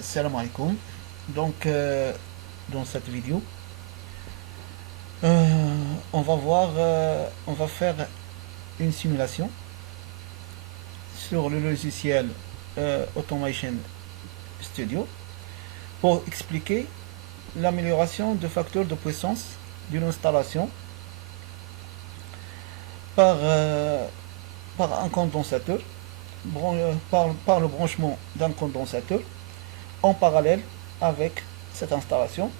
Salam alaikum. Donc, dans cette vidéo, on va faire une simulation sur le logiciel Automation Studio pour expliquer l'amélioration de facteurs de puissance d'une installation par, par un condensateur, par le branchement d'un condensateur en parallèle avec cette installation.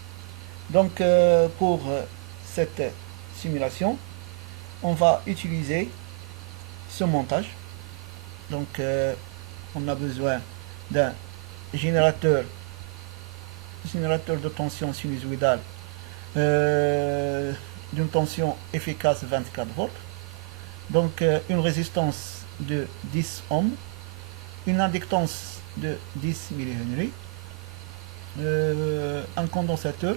Donc, pour cette simulation, on va utiliser ce montage. Donc, on a besoin d'un générateur, générateur de tension sinusoïdale d'une tension efficace 24 volts. Donc, une résistance de 10 ohms, une inductance de 10 mH, un condensateur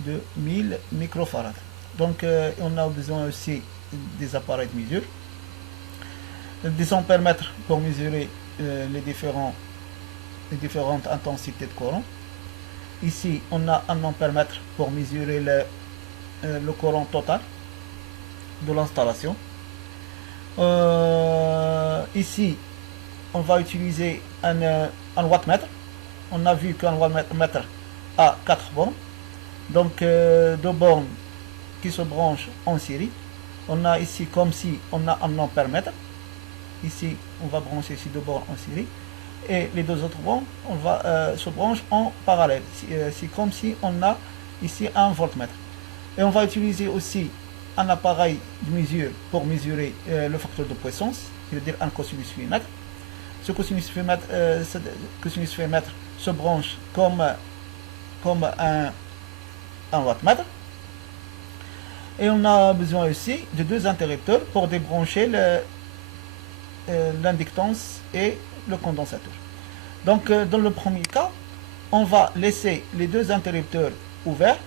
de 1000 microfarads. Donc, on a besoin aussi des appareils de mesure, des ampèremètres pour mesurer les différentes intensités de courant. Ici, on a un ampèremètre pour mesurer le courant total de l'installation. Ici, on va utiliser un wattmètre. On a vu qu'un wattmètre a 4 bornes. Donc, deux bornes qui se branchent en série. On a ici comme si on a un ampèremètre. Ici, on va brancher ces deux bornes en série. Et les deux autres bornes, on va se brancher en parallèle. C'est comme si on a ici un voltmètre. Et on va utiliser aussi un appareil de mesure pour mesurer le facteur de puissance, je veux dire un cosinus-mètre. Ce cosinus-mètre se branche comme un wattmètre. Et on a besoin aussi de deux interrupteurs pour débrancher l'inductance et le condensateur. Donc, dans le premier cas, on va laisser les deux interrupteurs ouverts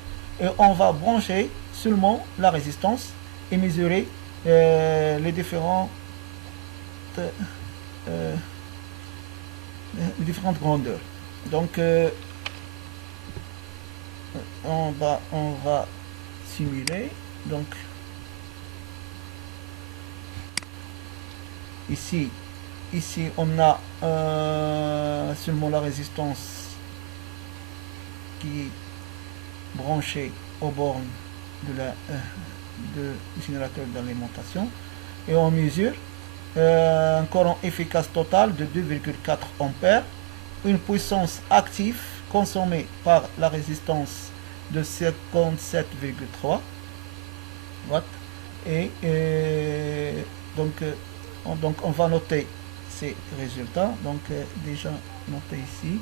et on va brancher seulement la résistance et mesurer les différentes grandeurs. Donc, on va simuler. Donc, ici on a seulement la résistance qui est branchée aux bornes du générateur d'alimentation et on mesure un courant efficace total de 2,4 ampères, une puissance active consommée par la résistance de 57,3 watts et donc on va noter ces résultats. Donc déjà noté ici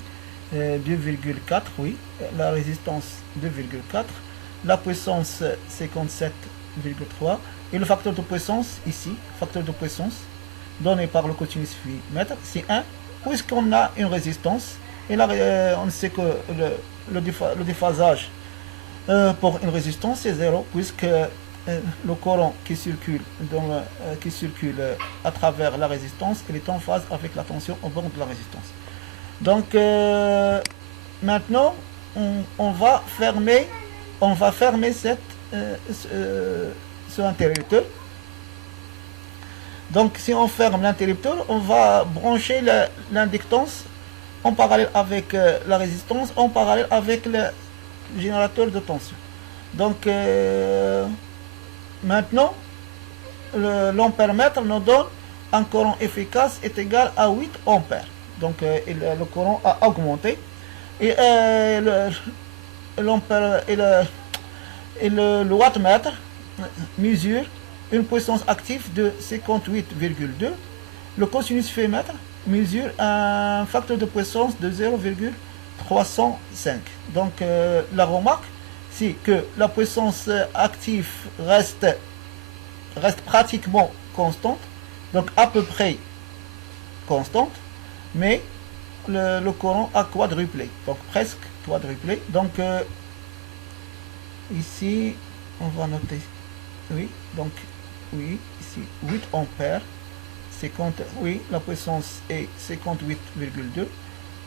2,4, oui, la résistance 2,4, la puissance 57,3 et le facteur de puissance ici, facteur de puissance donné par le cosinus mètre, c'est 1 puisqu'on a une résistance et là on sait que le déphasage pour une résistance c'est 0 puisque le courant qui circule à travers la résistance il est en phase avec la tension au bord de la résistance. Donc maintenant on va fermer ce interrupteur. Donc si on ferme l'interrupteur, on va brancher l'inductance en parallèle avec la résistance, en parallèle avec le générateur de tension. Donc maintenant l'ampèremètre nous donne un courant efficace est égal à 8 ampères. Donc le courant a augmenté et le wattmètre mesure une puissance active de 58,2. Le cosinus mètre mesure un facteur de puissance de 0,305. Donc la remarque, c'est que la puissance active reste pratiquement constante, donc à peu près constante, mais le courant a quadruplé, donc presque quadruplé. Donc ici, on va noter, oui, donc oui, ici 8 ampères, 50, oui, la puissance est 58,2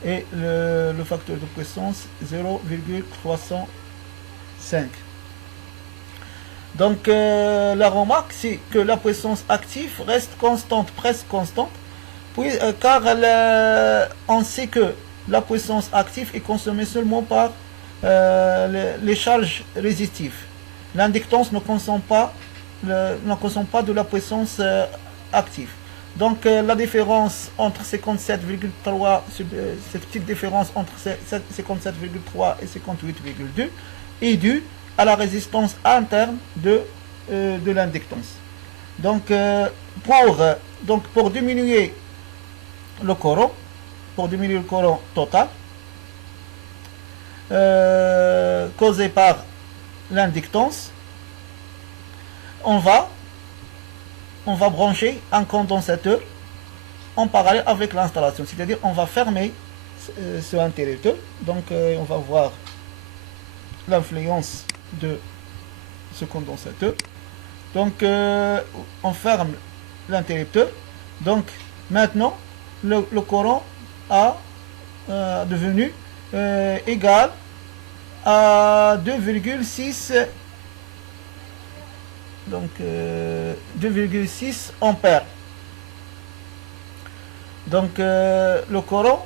et le facteur de puissance 0,305. Donc la remarque, c'est que la puissance active reste constante, presque constante, car on sait que la puissance active est consommée seulement par les charges résistives. L'inductance ne consomme pas de la puissance active. Donc la différence entre 57,3, cette petite différence entre 57,3 et 58,2 est due à la résistance interne de l'inductance. Donc pour diminuer le courant, total causé par l'inductance, on va brancher un condensateur en parallèle avec l'installation, c'est-à-dire on va fermer ce interrupteur. Donc on va voir l'influence de ce condensateur. Donc on ferme l'interrupteur. Donc maintenant le courant a devenu égal à 2,6 ampères. Donc le courant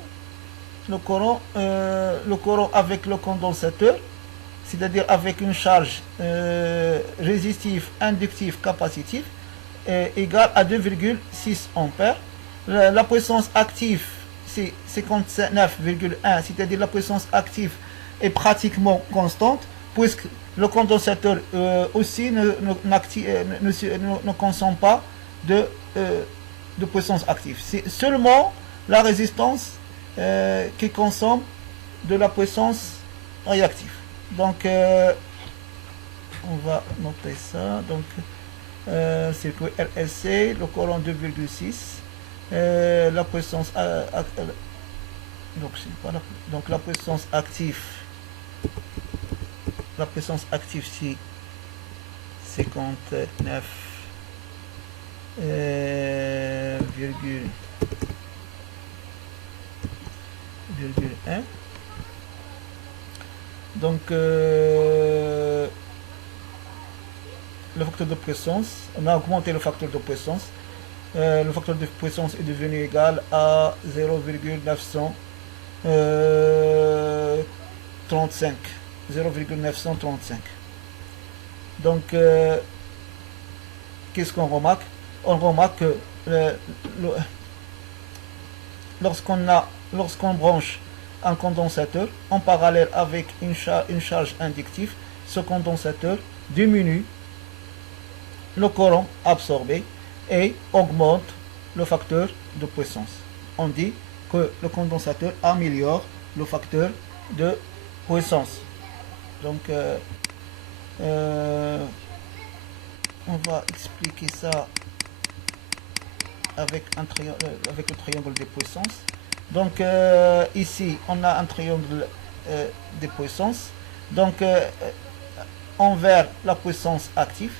avec le condensateur, c'est-à-dire avec une charge résistive, inductive, capacitive, est égale à 2,6 ampères. La puissance active, c'est 59,1, c'est-à-dire la puissance active est pratiquement constante, puisque le condensateur aussi ne consomme pas de puissance active. C'est seulement la résistance qui consomme de la puissance réactive. Donc on va noter ça. Donc circuit RLC, le courant 2,6, la puissance donc la puissance active c'est 59,1. Donc le facteur de puissance, on a augmenté le facteur de puissance. Le facteur de puissance est devenu égal à 0,935. Donc qu'est-ce qu'on remarque? On remarque que lorsqu'on branche un condensateur en parallèle avec une charge inductive, ce condensateur diminue le courant absorbé et augmente le facteur de puissance. On dit que le condensateur améliore le facteur de puissance. Donc on va expliquer ça avec le triangle des puissances. Donc ici on a un triangle des puissances. Donc envers la puissance active,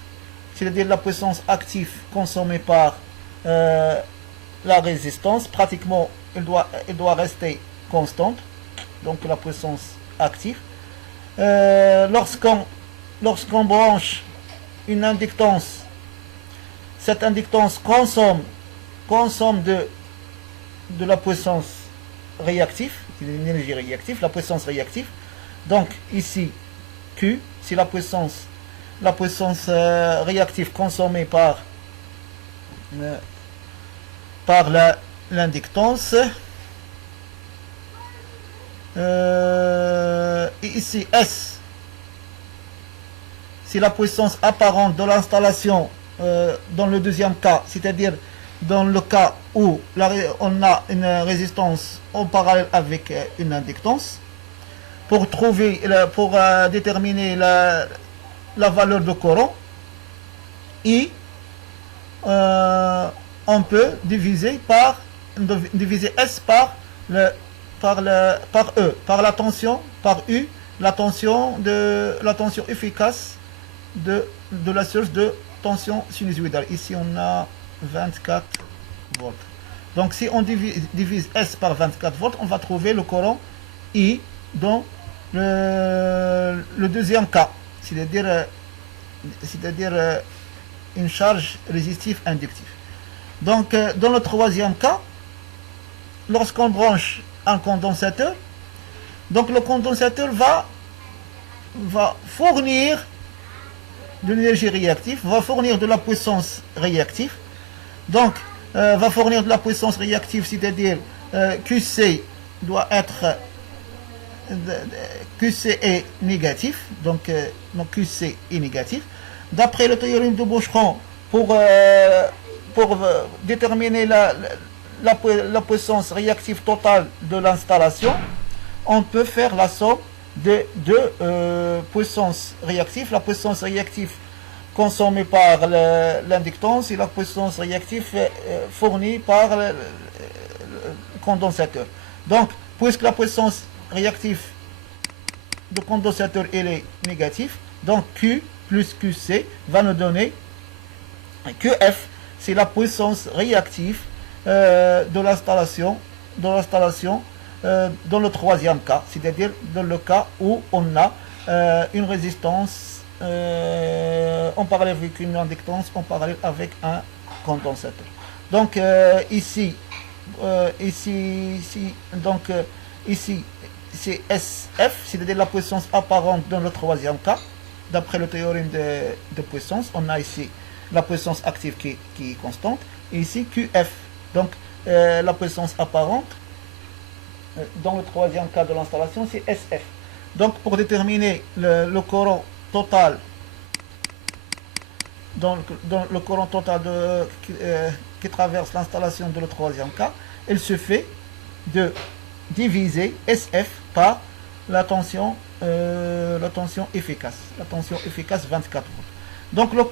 c'est-à-dire la puissance active consommée par la résistance, pratiquement elle doit rester constante. Donc la puissance active. Lorsqu'on branche une inductance, cette inductance consomme de la puissance réactive, l'énergie réactive, la puissance réactive. Donc ici Q, c'est la puissance réactive consommée par l'inductance. Et ici S, c'est la puissance apparente de l'installation dans le deuxième cas, c'est-à-dire dans le cas où on a une résistance en parallèle avec une inductance. Pour déterminer la valeur de courant, I, on peut diviser S par E, par la tension, par U, la tension efficace de la source de tension sinusoïdale. Ici on a 24 volts. Donc si on divise S par 24 volts, on va trouver le courant I dans le deuxième cas, c'est-à-dire une charge résistive inductive. Donc dans le troisième cas, lorsqu'on branche un condensateur, donc le condensateur va fournir de l'énergie réactive, va fournir de la puissance réactive. Donc va fournir de la puissance réactive, c'est-à-dire QC doit être QC est négatif, donc QC est négatif. D'après le théorème de Boucheron, pour déterminer la puissance réactive totale de l'installation, on peut faire la somme de deux puissances réactives, la puissance réactive consommée par l'inductance et la puissance réactive fournie par le condensateur. Donc, puisque la puissance réactive du condensateur est négative, donc Q plus QC va nous donner QF, c'est la puissance réactive de l'installation dans le troisième cas, c'est-à-dire dans le cas où on a une résistance en parallèle avec une inductance, en parallèle avec un condensateur. Donc ici c'est SF, c'est-à-dire la puissance apparente dans le troisième cas. D'après le théorème de puissance, on a ici la puissance active qui est constante, et ici QF, donc la puissance apparente dans le troisième cas de l'installation, c'est SF. Donc pour déterminer le courant total, dans le courant total qui traverse l'installation de le troisième cas, il se fait de diviser SF par la tension efficace. La tension efficace 24 volts. Donc le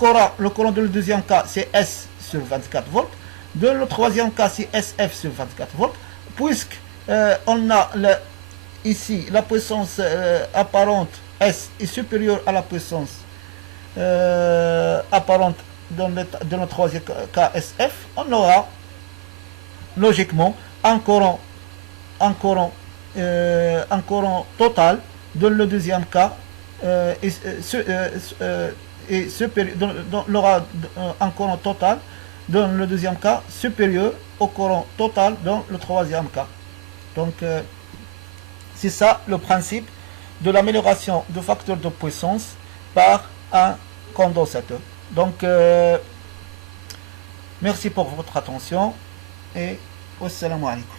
courant de le deuxième cas, c'est S sur 24 volts. De le troisième cas, c'est SF sur 24 volts. Puisque on a ici la puissance apparente S est supérieure à la puissance apparente dans le troisième cas SF, on aura logiquement un courant total dans le deuxième cas aura un courant total dans le deuxième cas supérieur au courant total dans le troisième cas. Donc c'est ça le principe de l'amélioration du facteur de puissance par un condensateur. Donc merci pour votre attention et wassalamu alaikum.